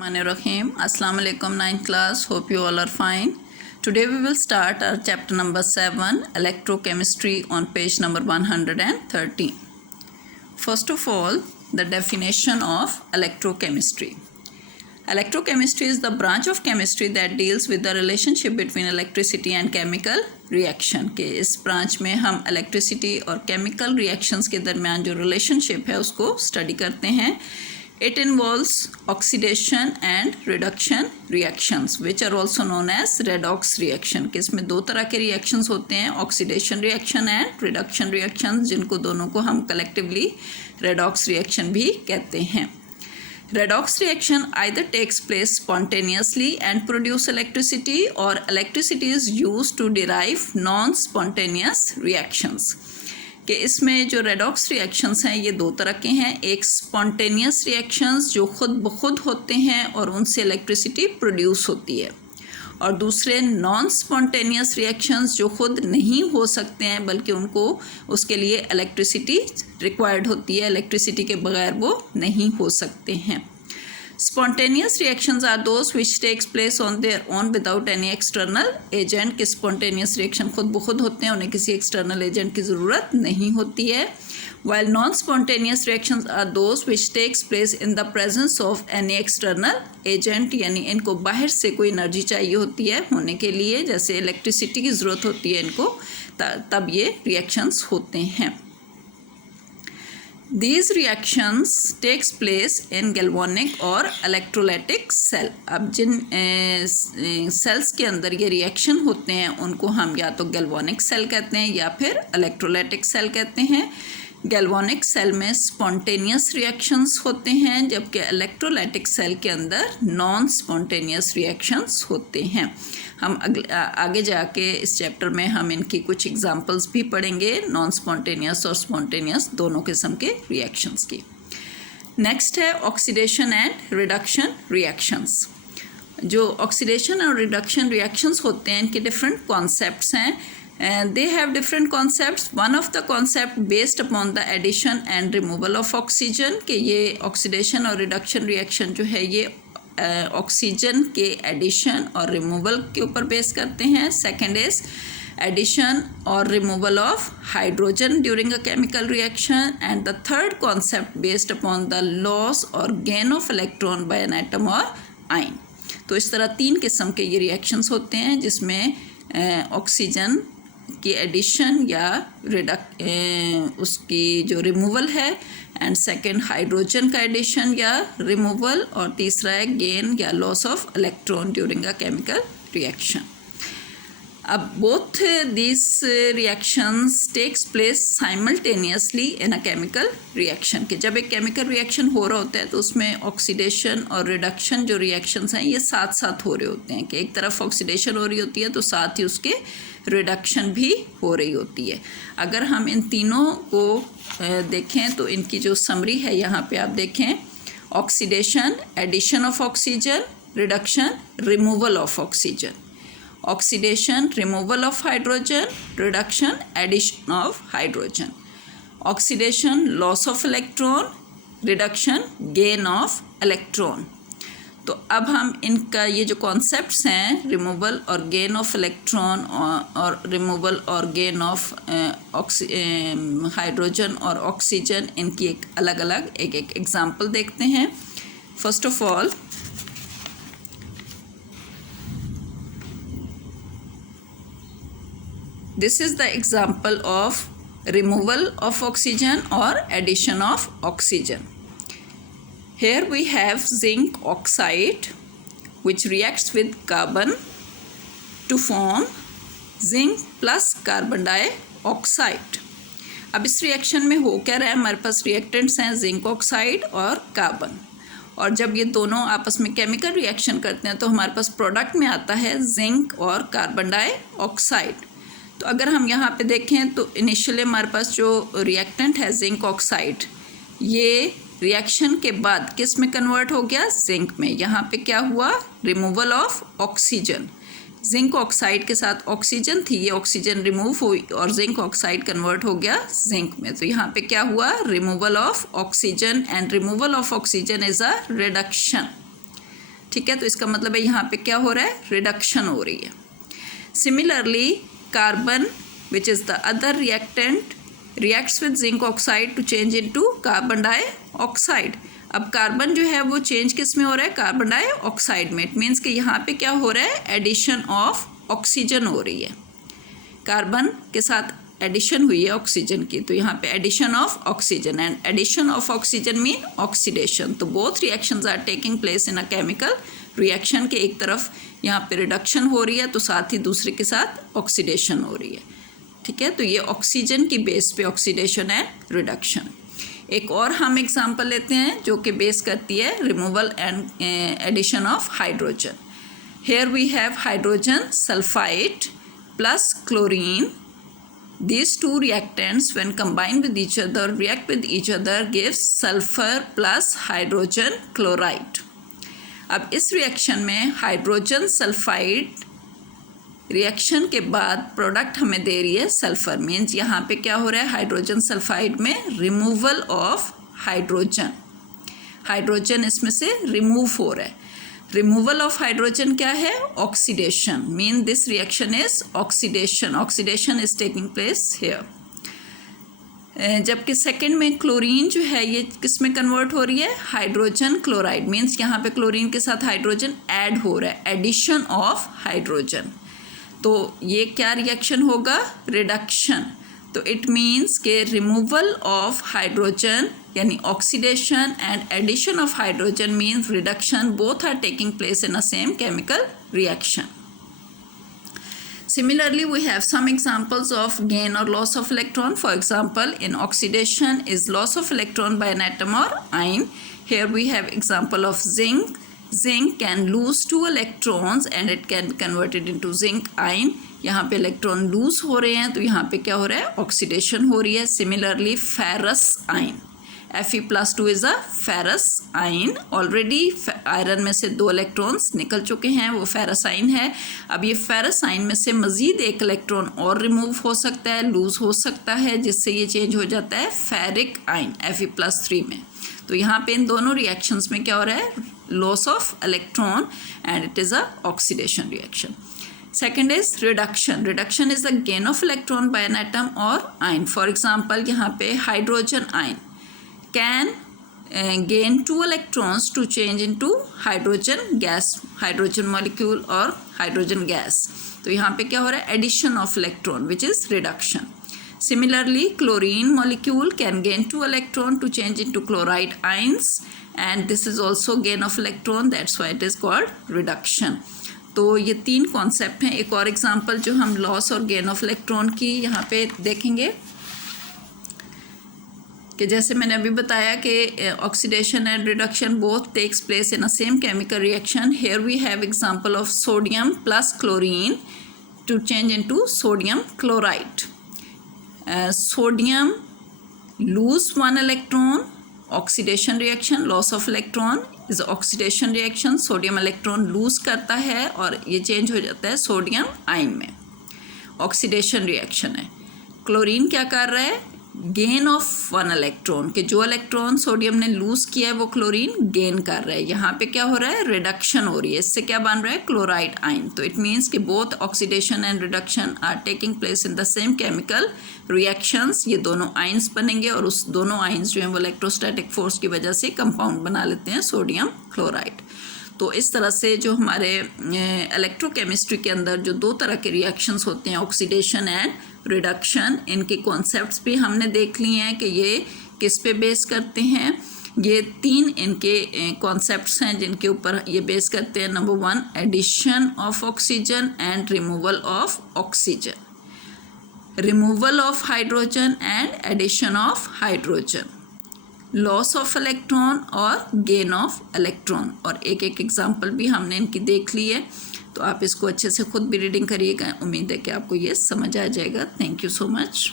Rahim. Assalamu alaikum 9th class. Hope you all are fine. Today we will start our chapter number 7 electrochemistry on page number 113. First of all, the definition of electrochemistry. Electrochemistry is the branch of chemistry that deals with the relationship between electricity and chemical reaction. के इस branch में हम electricity और chemical reactions के दरमियान जो relationship है उसको study करते हैं. It involves oxidation and reduction reactions which are also known as redox reaction. कि इसमें दो तरह के reactions होते हैं, oxidation reaction and reduction reactions, जिनको दोनों को हम collectively redox reaction भी कहते हैं. Redox reaction either takes place spontaneously and produce electricity, or electricity is used to derive non-spontaneous reactions. कि इसमें जो रेडॉक्स रिएक्शंस हैं ये दो तरह के हैं. एक स्पॉन्टेनियस रिएक्शंस जो खुद ब खुद होते हैं और उनसे इलेक्ट्रिसिटी प्रोड्यूस होती है, और दूसरे नॉन स्पॉन्टेनियस रिएक्शंस जो खुद नहीं हो सकते हैं बल्कि उनको उसके लिए इलेक्ट्रिसिटी रिक्वायर्ड होती है, इलेक्ट्रिसिटी के बगैर वो नहीं हो सकते हैं. Spontaneous reactions are those which takes place on their own without any external agent. कि spontaneous reaction खुद ब खुद होते हैं, उन्हें किसी external agent की ज़रूरत नहीं होती है. While non-spontaneous reactions are those which takes place in the presence of any external agent, यानी इनको बाहर से कोई एनर्जी चाहिए होती है होने के लिए, जैसे इलेक्ट्रिसिटी की ज़रूरत होती है इनको, तब ये रिएक्शंस होते हैं. These reactions takes place in galvanic और electrolytic cell. अब जिन सेल्स के अंदर ये रिएक्शन होते हैं उनको हम या तो galvanic cell कहते हैं या फिर electrolytic cell कहते हैं. galvanic cell में spontaneous reactions होते हैं, जबकि electrolytic cell के अंदर non spontaneous reactions होते हैं. हम आगे जाके इस चैप्टर में हम इनकी कुछ एग्जांपल्स भी पढ़ेंगे, नॉन स्पॉन्टेनियस और स्पॉन्टेनियस दोनों किस्म के रिएक्शंस की. नेक्स्ट है ऑक्सीडेशन एंड रिडक्शन रिएक्शंस. जो ऑक्सीडेशन और रिडक्शन रिएक्शंस होते हैं इनके डिफरेंट कॉन्सेप्ट्स हैं. they have different concepts. One of the concept based upon the addition and removal of oxygen, कि ये ऑक्सीडेशन और रिडक्शन रिएक्शन जो है ये ऑक्सीजन के एडिशन और रिमूवल के ऊपर बेस करते हैं. सेकेंड इज एडिशन और removal of hydrogen during a chemical reaction. And the third concept based upon the loss और gain of electron by an atom और आयन. तो इस तरह तीन किस्म के ये रिएक्शंस होते हैं जिसमें ऑक्सीजन की एडिशन या उसकी जो रिमूवल है, एंड सेकेंड हाइड्रोजन का एडिशन या रिमूवल, और तीसरा है गेन या loss of electron during a chemical reaction. अब both this reactions takes place simultaneously in a chemical reaction. कि जब एक केमिकल रिएक्शन हो रहा होता है तो उसमें ऑक्सीडेशन और रिडक्शन जो रिएक्शंस हैं ये साथ साथ हो रहे होते हैं. कि एक तरफ ऑक्सीडेशन हो रही होती है तो साथ ही उसके रिडक्शन भी हो रही होती है. अगर हम इन तीनों को देखें तो इनकी जो समरी है यहाँ पे आप देखें, oxidation addition of oxygen, reduction removal of oxygen, oxidation removal of hydrogen, reduction addition of hydrogen, oxidation loss of electron, reduction gain of electron. तो अब हम इनका ये जो कॉन्सेप्ट्स हैं रिमूवल और गेन ऑफ इलेक्ट्रॉन और रिमूवल और गेन ऑफ हाइड्रोजन और ऑक्सीजन, इनकी एक अलग अलग एक एग्जांपल देखते हैं. First of all this is the example of removal of oxygen और addition of oxygen. Here we have zinc oxide which reacts with carbon to form zinc plus carbon dioxide. अब इस रिएक्शन में हो क्या रहा है, हमारे पास रिएक्टेंट्स हैं जिंक ऑक्साइड और कार्बन, और जब ये दोनों आपस में केमिकल रिएक्शन करते हैं तो हमारे पास प्रोडक्ट में आता है जिंक और कार्बन डाइऑक्साइड. तो अगर हम यहाँ पे देखें तो इनिशियली हमारे पास जो रिएक्टेंट है जिंक ऑक्साइड, ये रिएक्शन के बाद किस में कन्वर्ट हो गया, जिंक में. यहाँ पे क्या हुआ, removal of oxygen. Zinc oxide के साथ ऑक्सीजन थी, ये ऑक्सीजन रिमूव हुई और जिंक ऑक्साइड कन्वर्ट हो गया जिंक में. तो यहाँ पे क्या हुआ, removal of oxygen, and removal of oxygen is a reduction. ठीक है, तो इसका मतलब है यहाँ पे क्या हो रहा है, रिडक्शन हो रही है। Similarly carbon which is the other reactant reacts with zinc oxide to change into carbon dioxide. अब कार्बन जो है वो चेंज किस में हो रहा है, कार्बन डाइऑक्साइड में। इट मीन्स कि यहाँ पे क्या हो रहा है, एडिशन ऑफ ऑक्सीजन हो रही है। कार्बन के साथ एडिशन हुई है ऑक्सीजन की, तो यहाँ पे addition of oxygen, and addition of oxygen mean oxidation. तो both reactions are taking place in a chemical reaction के एक तरफ यहाँ पे रिडक्शन हो रही है तो साथ ही दूसरे के साथ ऑक्सीडेशन हो रही है। ठीक है, तो ये ऑक्सीजन की बेस पे ऑक्सीडेशन एंड रिडक्शन। एक और हम एग्जांपल लेते हैं जो कि बेस करती है removal and addition of hydrogen. Here we have hydrogen sulphide plus chlorine. These two reactants when combined with each other react with each other gives sulfur plus hydrogen chloride। अब इस reaction में hydrogen sulphide reaction के बाद product हमें दे रही है sulphur. Means यहाँ पे क्या हो रहा है, हाइड्रोजन सल्फाइड में रिमूवल ऑफ हाइड्रोजन, हाइड्रोजन इसमें से रिमूव हो रहा है। रिमूवल ऑफ हाइड्रोजन क्या है, oxidation. Mean this reaction is oxidation, oxidation is taking place here. जबकि सेकंड में क्लोरीन जो है ये किस में कन्वर्ट हो रही है, हाइड्रोजन क्लोराइड। मीन्स यहाँ पे क्लोरीन के साथ हाइड्रोजन ऐड हो रहा है, एडिशन ऑफ हाइड्रोजन। तो ये क्या रिएक्शन होगा, रिडक्शन। तो इट मीन्स के रिमूवल ऑफ हाइड्रोजन यानी oxidation and addition of hydrogen means reduction, both are taking place in a same chemical reaction. Similarly, we have some examples of gain or loss of electron. For example, in oxidation is loss of electron by an atom or ion. Here we have example of zinc. Zinc can lose 2 electrons and it can be converted into zinc ion. यहाँ पे electron lose हो रहे हैं तो यहाँ पे क्या हो रहा है, ऑक्सीडेशन हो रही है। Similarly ferrous ion, Fe+2 is a ferrous ion. Already iron में से 2 इलेक्ट्रॉन्स निकल चुके हैं, वो फेरस आयन है। अब ये फेरस आयन में से मज़ीद एक इलेक्ट्रॉन और रिमूव हो सकता है, लूज हो सकता है, जिससे ये चेंज हो जाता है फेरिक आयन Fe+3 में। तो यहाँ पे इन दोनों रिएक्शंस में क्या हो रहा है, loss of electron and it is a oxidation reaction. Second is reduction. Reduction is the gain of electron by an atom or ion. For example, यहाँ पे hydrogen ion can gain 2 electrons to change into hydrogen gas, hydrogen molecule or hydrogen gas. तो यहाँ पे क्या हो रहा है, addition of electron which is reduction. Similarly, chlorine molecule can gain 2 electron to change into chloride ions and this is also gain of electron, that's why it is called reduction. तो ये 3 concept हैं। एक और example जो हम loss और gain of electron की यहाँ पे देखेंगे कि जैसे मैंने अभी बताया कि oxidation and reduction both takes place in a same chemical reaction. Here we have example of sodium plus chlorine to change into sodium chloride. Sodium lose 1 electron, oxidation reaction, loss of electron is oxidation reaction. Sodium electron lose करता है और ये change हो जाता है sodium ion में, oxidation reaction है। Chlorine क्या कर रहा है, गेन ऑफ 1 इलेक्ट्रॉन, कि जो इलेक्ट्रॉन सोडियम ने लूज किया है वो क्लोरीन गेन कर रहा है। यहाँ पे क्या हो रहा है, रिडक्शन हो रही है, इससे क्या बन रहा है, क्लोराइड आयन। तो इट मीन्स कि both oxidation and reduction are taking place in the same chemical reactions. ये दोनों आयन्स बनेंगे और उस दोनों आयन्स जो हैं वो इलेक्ट्रोस्टैटिक फोर्स की वजह से कंपाउंड बना लेते हैं सोडियम क्लोराइड। तो इस तरह से जो हमारे इलेक्ट्रोकेमिस्ट्री के अंदर जो 2 तरह के रिएक्शंस होते हैं, ऑक्सीडेशन एंड रिडक्शन, इनके कॉन्सेप्ट्स भी हमने देख लिए हैं कि ये किस पे बेस करते हैं। ये 3 इनके कॉन्सेप्ट्स हैं जिनके ऊपर ये बेस करते हैं। Number 1 addition of oxygen and removal of oxygen, removal of hydrogen and addition of hydrogen, loss of electron और गेन ऑफ इलेक्ट्रॉन। और एक एग्जाम्पल भी हमने इनकी देख ली है, तो आप इसको अच्छे से खुद भी रीडिंग करिएगा। उम्मीद है कि आपको ये समझ आ जाएगा। Thank you so much.